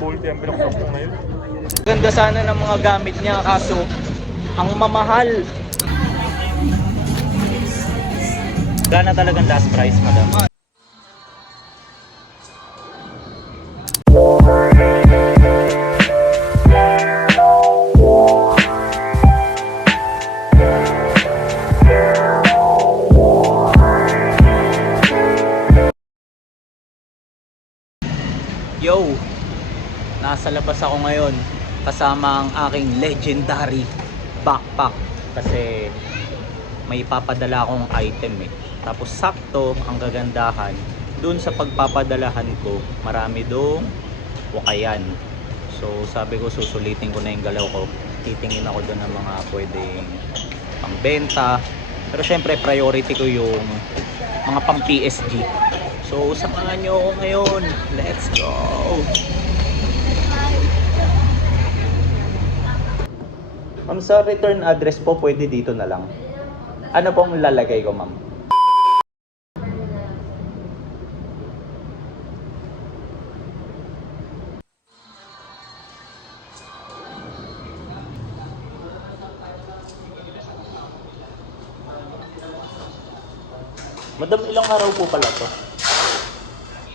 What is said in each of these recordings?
bolt yung pinaksak mo ngayon. Ganda sana ng mga gamit niya kaso ang mamahal. Gana talagang last price, madam. Yo! Nasa labas ako ngayon kasama ang aking legendary backpack kasi may ipapadala akong item eh. Tapos sakto ang gagandahan dun sa pagpapadalahan ko, marami dong wakayan. So sabi ko susulitin ko na yung galaw ko. Titingin ako dun ng mga pwedeng pambenta. Pero syempre priority ko yung mga pang PSG. So samahan nyo ako ngayon. Let's go! Ma'am, sa return address po, pwede dito na lang. Ano pong lalagay ko, ma'am? Madam, ilang araw po pala to?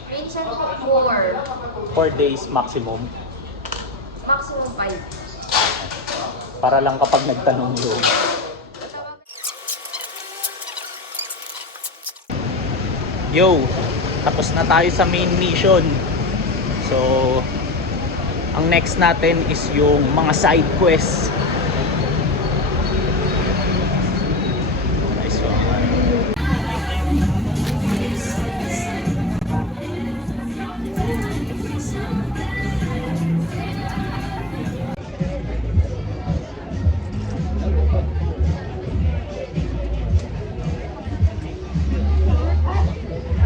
Minsan 4. 4 days maximum. Maximum 5. Para lang kapag nagtanong yung... Yo! Tapos na tayo sa main mission. So, ang next natin is yung mga side quests. Nice one.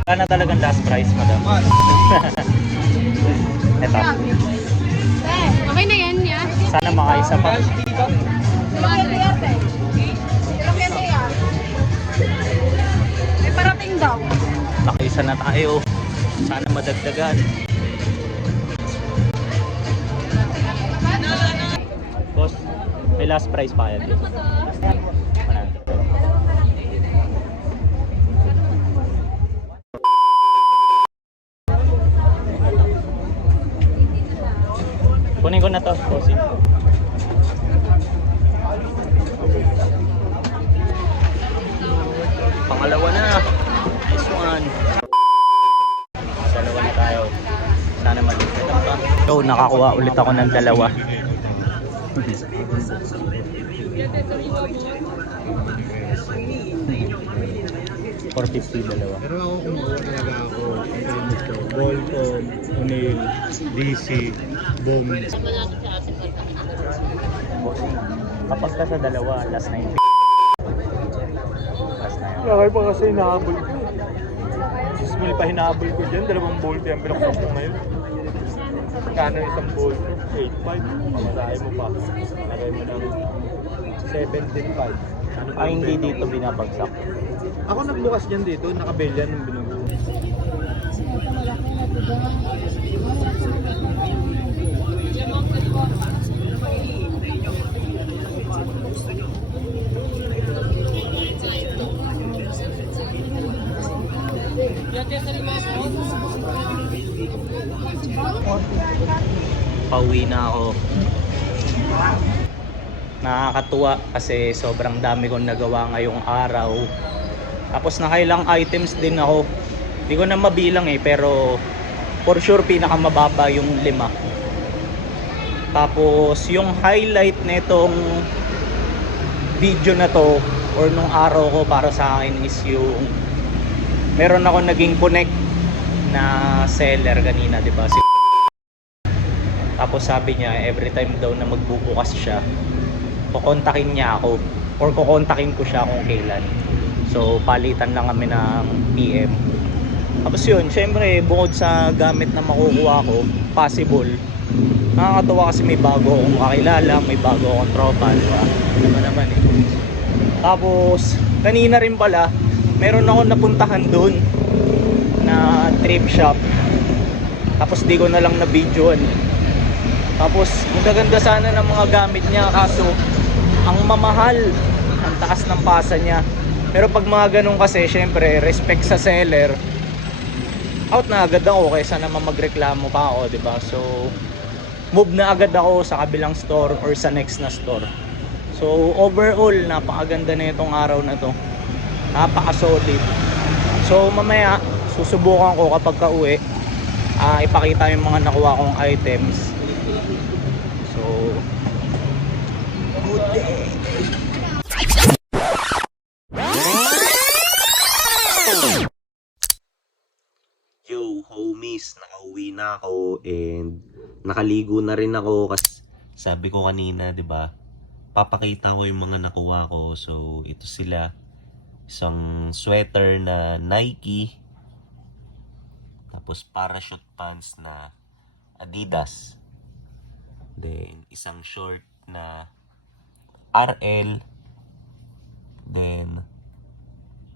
Ano talagang last price, madam? Ito. Okay na yan, ya. Sana makaisa pa. May parating daw. Nakaisa na tayo. Sana madagdagan. Boss, may last price pa yan. 100. Kunin ko na to, bossy. Pangalawa na. Nice one. Dalawa na tayo. Sana madagdagan pa. So, nakakuha ulit ako ng dalawa. $450 dalawa. Pero ako kumuha talaga ako. Ang gamit ko. Bolton, O'Neill, DC, Boom. Kapag ka sa dalawa, last 9. Last na yun. Kaya pa kasi hinahabol ko. 6 mil pa hinahabol ko dyan. 2 bolt yung pinaksak mo ngayon. Kano isang bolt? 8.5. Pamasahe mo pa. Lagay mo ng 17.5. Ay, hindi dito binabagsak. Ako nagbukas niyan dito. Nakabelyan ng binugo. Pauwi na ako. Nakakatuwa kasi sobrang dami kong nagawa ngayong araw. Tapos nakailang items din ako. Hindi ko na mabilang eh, pero for sure pinakamababa yung 5. Tapos yung highlight nitong video na to or nung araw ko para sa akin is yung meron ako naging connect na seller kanina, di ba? Tapos sabi niya every time daw na magbubukas siya, kukontakin niya ako or kukontakin ko siya kung kailan. So palitan lang kami ng PM. Tapos yun, syempre bukod sa gamit na makukuha ko, possible, nakakatawa kasi may bago akong kakilala, may bago akong tropa, diba? Naman eh. Tapos kanina rin pala meron ako napuntahan doon na thrift shop. Tapos di ko na lang na videoan. Tapos magaganda sana ng mga gamit niya, kaso ang mamahal, ang taas ng pasa niya. Pero pag mga ganun kasi, syempre respect sa seller, out na agad ako kaysa naman magreklamo pa ako, 'di ba? So move na agad ako sa kabilang store or sa next na store. So overall, napakaganda na itong araw na to, napaka-solid. So mamaya susubukan ko kapag ka-uwi, ipakita yung mga nakuha kong items. So good day. Yo, homies, nakauwi na ako and nakaligo na rin ako kasi sabi ko kanina, 'di ba? Papakita ko yung mga nakuha ko. So, ito sila. Isang sweater na Nike. Tapos parachute pants na Adidas. Then, isang short na RL. Then,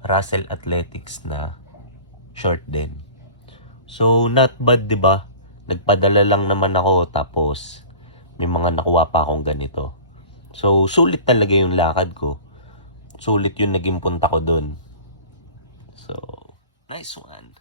Russell Athletics na short din. So, not bad, di ba? Nagpadala lang naman ako, tapos may mga nakuha pa akong ganito. So, sulit talaga yung lakad ko. Sulit yung naging punta ko dun. So, nice one.